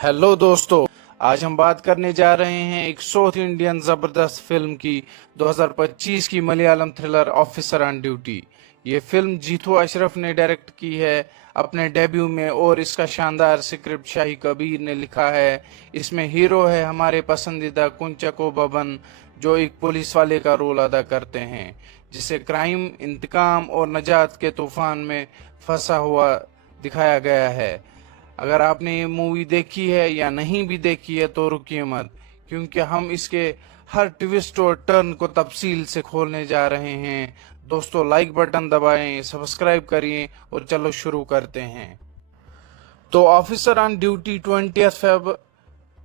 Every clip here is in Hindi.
हेलो दोस्तों, आज हम बात करने जा रहे हैं एक साउथ इंडियन जबरदस्त फिल्म की 2025 की Malayalam thriller officer on duty. ये फिल्म जीतू अशरफ ने डायरेक्ट की है अपने डेब्यू में और इसका शानदार स्क्रिप्ट शाही कबीर ने लिखा है। इसमें हीरो है हमारे पसंदीदा कुंचको बबन, जो एक पुलिस वाले का रोल अदा करते हैं जिसे क्राइम, इंतकाम और नजात के तूफान में फंसा हुआ दिखाया गया है। अगर आपने ये मूवी देखी है या नहीं भी देखी है तो रुकिए मत, क्योंकि हम इसके हर ट्विस्ट और टर्न को तफसील से खोलने जा रहे हैं। दोस्तों, लाइक बटन दबाएं, सब्सक्राइब करिए और चलो शुरू करते हैं। तो ऑफिसर ऑन ड्यूटी 20 फेब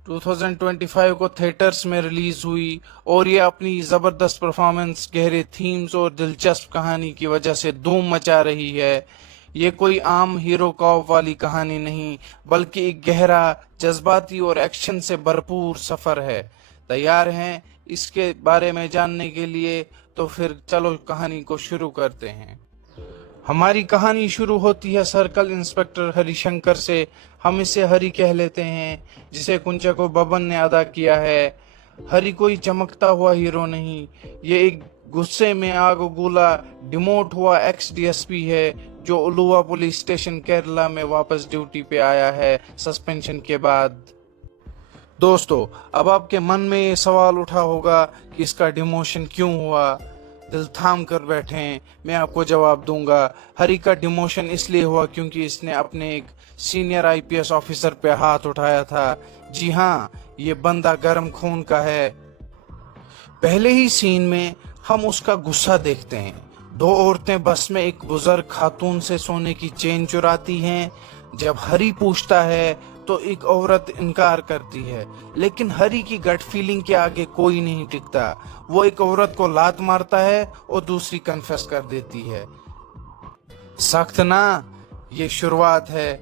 2025 को थिएटर्स में रिलीज हुई और ये अपनी जबरदस्त परफॉर्मेंस, गहरे थीम्स और दिलचस्प कहानी की वजह से धूम मचा रही है। ये कोई आम हीरो कॉप वाली कहानी नहीं, बल्कि एक गहरा, जज्बाती और एक्शन से भरपूर सफर है। तैयार हैं इसके बारे में जानने के लिए? तो फिर चलो कहानी को शुरू करते हैं। हमारी कहानी शुरू होती है सर्कल इंस्पेक्टर हरिशंकर से। हम इसे हरि कह लेते हैं, जिसे कुंचको बबन ने अदा किया है। हरि कोई चमकता हुआ हीरो नहीं, ये एक गुस्से में आग उगला डिमोट हुआ एक्स डीएसपी है, जो उलुवा पुलिस स्टेशन केरला में वापस ड्यूटी पे आया है सस्पेंशन के बाद। दोस्तों, अब आपके मन में ये सवाल उठा होगा कि इसका डिमोशन क्यों हुआ। दिल थाम कर बैठें, मैं आपको जवाब दूंगा। हरि का डिमोशन इसलिए हुआ क्योंकि इसने अपने एक सीनियर आईपीएस ऑफिसर पे हाथ उठाया था। जी हाँ, ये बंदा गर्म खून का है। पहले ही सीन में हम उसका गुस्सा देखते हैं। दो औरतें बस में एक बुजुर्ग खातून से सोने की चेन चुराती हैं। जब हरि पूछता है तो एक औरत इनकार करती है, लेकिन हरि की गट फीलिंग के आगे कोई नहीं टिकता। वो एक औरत को लात मारता है और दूसरी कन्फेस कर देती है। सख्त ना? ये शुरुआत है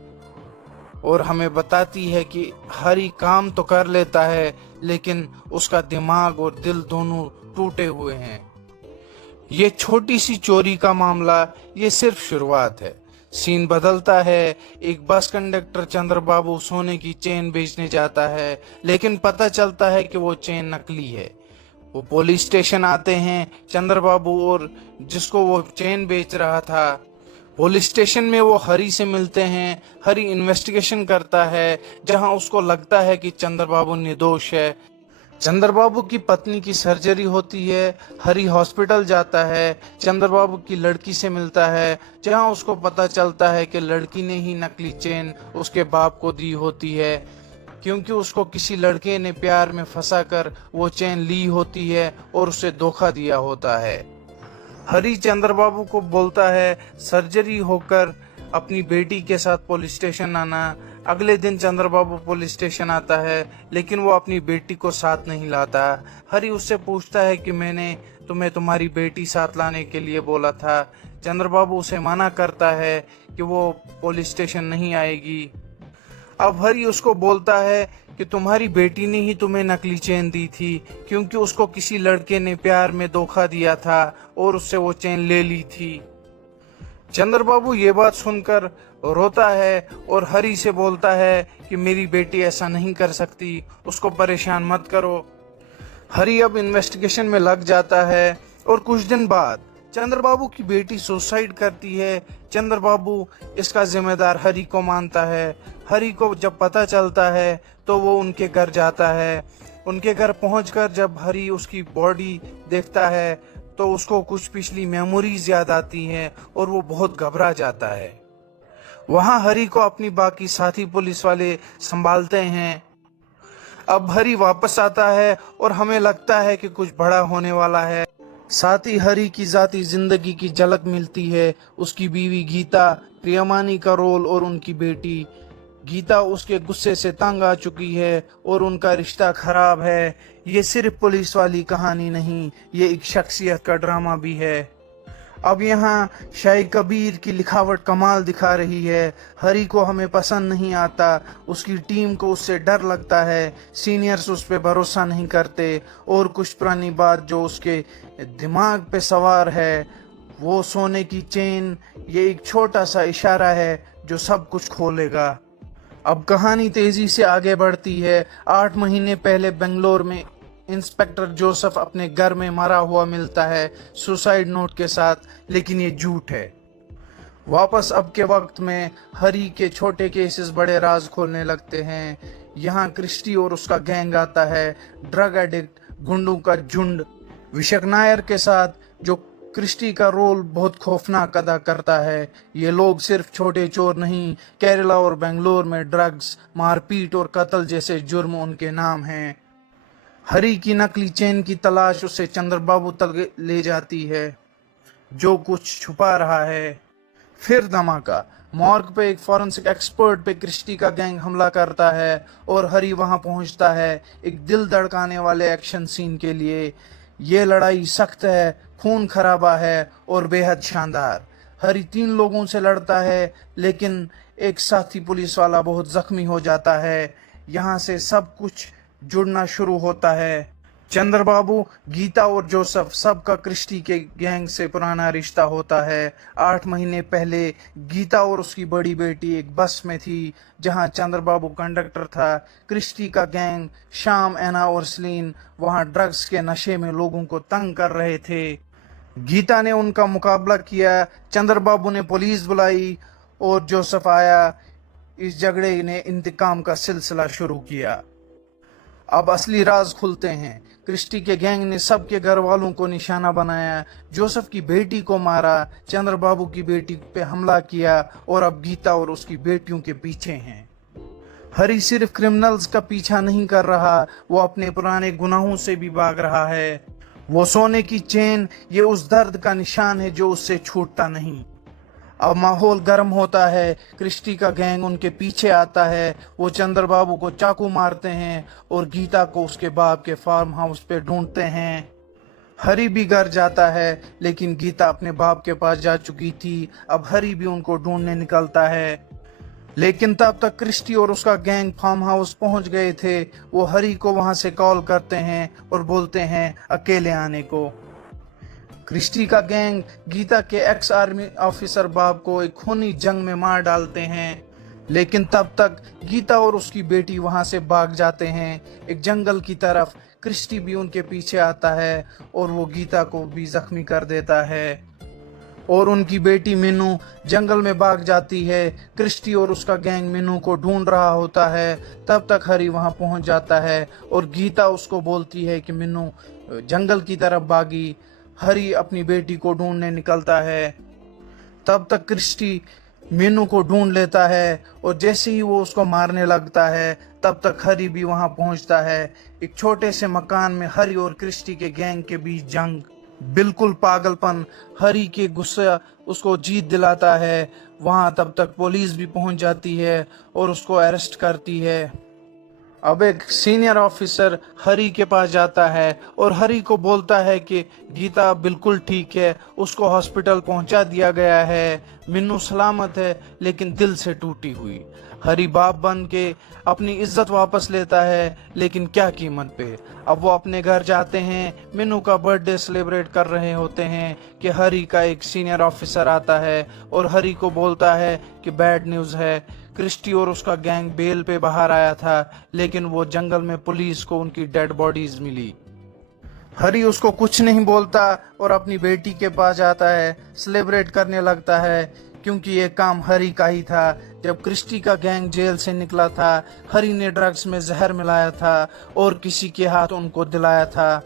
और हमें बताती है कि हरि काम तो कर लेता है, लेकिन उसका दिमाग और दिल दोनों टूटे हुए हैं। ये छोटी सी चोरी का मामला ये सिर्फ शुरुआत है। सीन बदलता है। एक बस कंडक्टर चंद्रबाबू सोने की चेन बेचने जाता है, लेकिन पता चलता है कि वो चेन नकली है। वो पुलिस स्टेशन आते हैं चंद्रबाबू और जिसको वो चेन बेच रहा था। पुलिस स्टेशन में वो हरि से मिलते हैं। हरि इन्वेस्टिगेशन करता है, जहां उसको लगता है कि चंद्रबाबू निर्दोष है। चंद्रबाबू की पत्नी की सर्जरी होती है। हरि हॉस्पिटल जाता है, चंद्रबाबू की लड़की से मिलता है, जहां उसको पता चलता है कि लड़की ने ही नकली चेन उसके बाप को दी होती है, क्योंकि उसको किसी लड़के ने प्यार में फंसाकर वो चेन ली होती है और उसे धोखा दिया होता है। हरि चंद्रबाबू को बोलता है सर्जरी होकर अपनी बेटी के साथ पुलिस स्टेशन आना। अगले दिन चंद्रबाबू पुलिस स्टेशन आता है, लेकिन वो अपनी बेटी को साथ नहीं लाता। हरि उससे पूछता है कि मैंने तुम्हें तुम्हारी बेटी साथ लाने के लिए बोला था। चंद्रबाबू उसे मना करता है कि वो पुलिस स्टेशन नहीं आएगी। अब हरि उसको बोलता है कि तुम्हारी बेटी ने ही तुम्हें नकली चेन दी थी, क्योंकि उसको किसी लड़के ने प्यार में धोखा दिया था और उससे वो चेन ले ली थी। चंद्रबाबू ये बात सुनकर रोता है और हरि से बोलता है कि मेरी बेटी ऐसा नहीं कर सकती, उसको परेशान मत करो। हरि अब इन्वेस्टिगेशन में लग जाता है और कुछ दिन बाद चंद्रबाबू की बेटी सुसाइड करती है। चंद्रबाबू इसका जिम्मेदार हरि को मानता है। हरि को जब पता चलता है तो वो उनके घर जाता है। उनके घर पहुंचकर जब हरि उसकी बॉडी देखता है तो उसको कुछ पिछली मेमोरीज याद आती हैं और वो बहुत घबरा जाता है। वहां हरि को अपनी बाकी साथी पुलिस वाले संभालते हैं। अब हरि वापस आता है और हमें लगता है कि कुछ बड़ा होने वाला है। साथ ही हरि की जाती जिंदगी की झलक मिलती है। उसकी बीवी गीता, प्रियमानी का रोल और उनकी बेटी गीता उसके गुस्से से तंग आ चुकी है और उनका रिश्ता खराब है। ये सिर्फ पुलिस वाली कहानी नहीं, ये एक शख्सियत का ड्रामा भी है। अब यहाँ शाही कबीर की लिखावट कमाल दिखा रही है। हरि को हमें पसंद नहीं आता, उसकी टीम को उससे डर लगता है, सीनियर्स उस पर भरोसा नहीं करते और कुछ पुरानी बात जो उसके दिमाग पे सवार है, वो सोने की चेन, ये एक छोटा सा इशारा है जो सब कुछ खोलेगा। अब कहानी तेजी से आगे बढ़ती है। 8 महीने पहले बेंगलोर में इंस्पेक्टर जोसेफ अपने घर में मरा हुआ मिलता है सुसाइड नोट के साथ, लेकिन ये झूठ है। वापस अब के वक्त में हरी के छोटे केसेस बड़े राज खोलने लगते हैं। यहाँ क्रिस्टी और उसका गैंग आता है, ड्रग एडिक्ट गुंडों का झुंड विशक नायर के साथ, जो क्रिस्टी का रोल बहुत खौफनाक अदा करता है। ये लोग सिर्फ छोटे चोर नहीं, केरला और बेंगलोर में ड्रग्स, मारपीट और कत्ल जैसे जुर्म उनके नाम हैं। हरी की नकली चेन की तलाश उसे चंद्रबाबू तक ले जाती है, जो कुछ छुपा रहा है। फिर धमाका, मॉर्ग पे एक फॉरेंसिक एक्सपर्ट पे क्रिस्टी का गैंग हमला करता है और हरी वहां पहुंचता है एक दिल धड़काने वाले एक्शन सीन के लिए। ये लड़ाई सख्त है, खून खराबा है और बेहद शानदार। हरी 3 लोगों से लड़ता है, लेकिन एक साथी पुलिस वाला बहुत जख्मी हो जाता है। यहाँ से सब कुछ जुड़ना शुरू होता है। चंद्रबाबू, गीता और जोसेफ सबका क्रिस्टी के गैंग से पुराना रिश्ता होता है। 8 महीने पहले गीता और उसकी बड़ी बेटी एक बस में थी, जहां चंद्रबाबू कंडक्टर था। क्रिस्टी का गैंग शाम, एना और सलीन वहां ड्रग्स के नशे में लोगों को तंग कर रहे थे। गीता ने उनका मुकाबला किया, चंद्रबाबू ने पुलिस बुलाई और जोसेफ आया। इस झगड़े ने इंतकाम का सिलसिला शुरू किया। अब असली राज खुलते हैं। क्रिस्टी के गैंग ने सबके घर वालों को निशाना बनाया, जोसेफ की बेटी को मारा, चंद्रबाबू की बेटी पे हमला किया और अब गीता और उसकी बेटियों के पीछे हैं। हरी सिर्फ क्रिमिनल्स का पीछा नहीं कर रहा, वो अपने पुराने गुनाहों से भी भाग रहा है। वो सोने की चेन, ये उस दर्द का निशान है जो उससे छूटता नहीं। अब माहौल गर्म होता है, क्रिस्टी का गैंग उनके पीछे आता है। वो चंद्रबाबू को चाकू मारते हैं और गीता को उसके बाप के फार्म हाउस पे ढूंढते हैं। हरी भी घर जाता है, लेकिन गीता अपने बाप के पास जा चुकी थी। अब हरी भी उनको ढूंढने निकलता है, लेकिन तब तक क्रिस्टी और उसका गैंग फार्म हाउस पहुंच गए थे। वो हरी को वहां से कॉल करते हैं और बोलते हैं अकेले आने को। क्रिस्टी का गैंग गीता के एक्स आर्मी ऑफिसर बाप को एक खूनी जंग में मार डालते हैं, लेकिन तब तक गीता और उसकी बेटी वहां से भाग जाते हैं एक जंगल की तरफ। क्रिस्टी भी उनके पीछे आता है और वो गीता को भी जख्मी कर देता है और उनकी बेटी मीनू जंगल में भाग जाती है। क्रिस्टी और उसका गैंग मीनू को ढूंढ रहा होता है। तब तक हरी वहां पहुंच जाता है और गीता उसको बोलती है कि मीनू जंगल की तरफ भागी। हरी अपनी बेटी को ढूंढने निकलता है। तब तक क्रिस्टी मीनू को ढूंढ लेता है और जैसे ही वो उसको मारने लगता है, तब तक हरी भी वहां पहुंचता है। एक छोटे से मकान में हरी और क्रिस्टी के गैंग के बीच जंग, बिल्कुल पागलपन। हरी के गुस्सा उसको जीत दिलाता है। वहां तब तक पुलिस भी पहुंच जाती है और उसको अरेस्ट करती है। अब एक सीनियर ऑफिसर हरी के पास जाता है और हरी को बोलता है कि गीता बिल्कुल ठीक है, उसको हॉस्पिटल पहुंचा दिया गया है, मीनू सलामत है, लेकिन दिल से टूटी हुई। हरी बाप बन के अपनी इज्जत वापस लेता है, लेकिन क्या कीमत पे। अब वो अपने घर जाते हैं, मीनू का बर्थडे सेलिब्रेट कर रहे होते हैं कि हरी का एक सीनियर ऑफिसर आता है और हरी को बोलता है कि बैड न्यूज़ है, क्रिस्टी और उसका गैंग बेल पे बाहर आया था, लेकिन वो जंगल में पुलिस को उनकी डेड बॉडीज मिली। हरी उसको कुछ नहीं बोलता और अपनी बेटी के पास जाता है, सेलिब्रेट करने लगता है, क्योंकि ये काम हरी का ही था। जब क्रिस्टी का गैंग जेल से निकला था, हरी ने ड्रग्स में जहर मिलाया था और किसी के हाथ उनको दिलाया था।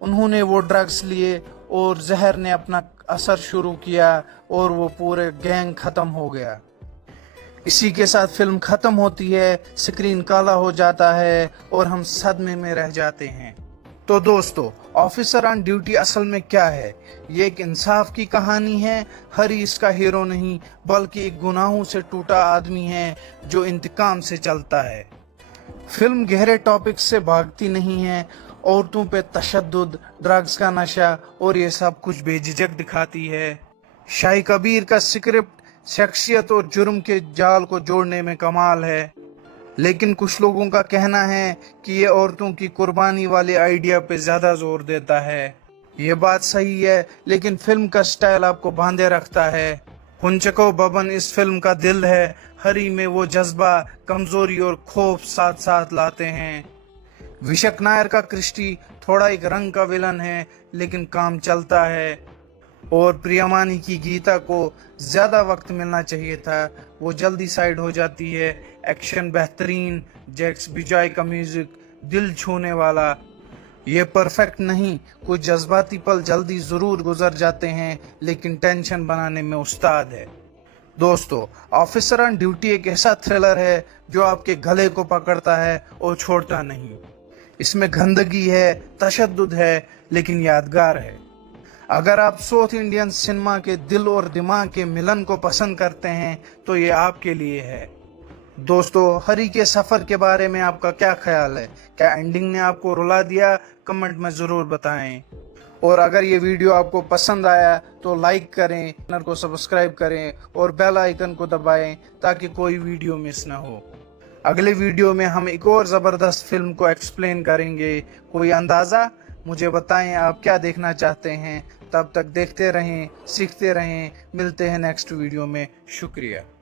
उन्होंने वो ड्रग्स लिए और जहर ने अपना असर शुरू किया और वो पूरे गैंग खत्म हो गया। इसी के साथ फिल्म खत्म होती है, स्क्रीन काला हो जाता है और हम सदमे में रह जाते हैं। तो दोस्तों, ऑफिसर ऑन ड्यूटी असल में क्या है? ये एक इंसाफ की कहानी है। हरी इसका हीरो नहीं, बल्कि एक गुनाहों से टूटा आदमी है जो इंतकाम से चलता है। फिल्म गहरे टॉपिक्स से भागती नहीं है। औरतों पे तशद्दुद, ड्रग्स का नशा और ये सब कुछ बेझिझक दिखाती है। शाही कबीर का स्क्रिप्ट शख्सियत और जुर्म के जाल को जोड़ने में कमाल है, लेकिन कुछ लोगों का कहना है कि ये औरतों की कुर्बानी वाले आइडिया पे ज्यादा जोर देता है। ये बात सही है, लेकिन फिल्म का स्टाइल आपको बांधे रखता है। हुंचको बबन इस फिल्म का दिल है। हरी में वो जज्बा, कमजोरी और खौफ साथ साथ लाते हैं। विशक नायर का क्रिस्टी थोड़ा एक रंग का विलन है, लेकिन काम चलता है। और प्रियमानी की गीता को ज्यादा वक्त मिलना चाहिए था, वो जल्दी साइड हो जाती है। एक्शन बेहतरीन, जैक्स बिजॉय का म्यूजिक दिल छूने वाला। ये परफेक्ट नहीं, कुछ जज्बाती पल जल्दी जरूर गुजर जाते हैं, लेकिन टेंशन बनाने में उस्ताद है। दोस्तों, ऑफिसर ऑन ड्यूटी एक ऐसा थ्रिलर है जो आपके गले को पकड़ता है और छोड़ता नहीं। इसमें गंदगी है, तशद्दुद है, लेकिन यादगार है। अगर आप साउथ इंडियन सिनेमा के दिल और दिमाग के मिलन को पसंद करते हैं तो ये आपके लिए है। दोस्तों, हरी के सफर के बारे में आपका क्या ख्याल है? क्या एंडिंग ने आपको रुला दिया? कमेंट में जरूर बताएं। और अगर ये वीडियो आपको पसंद आया तो लाइक करें, चैनल को सब्सक्राइब करें और बेल आइकन को दबाएं ताकि कोई वीडियो मिस ना हो। अगले वीडियो में हम एक और जबरदस्त फिल्म को एक्सप्लेन करेंगे। कोई अंदाजा? मुझे बताएं आप क्या देखना चाहते हैं। तब तक देखते रहें, सीखते रहें। मिलते हैं नेक्स्ट वीडियो में। शुक्रिया।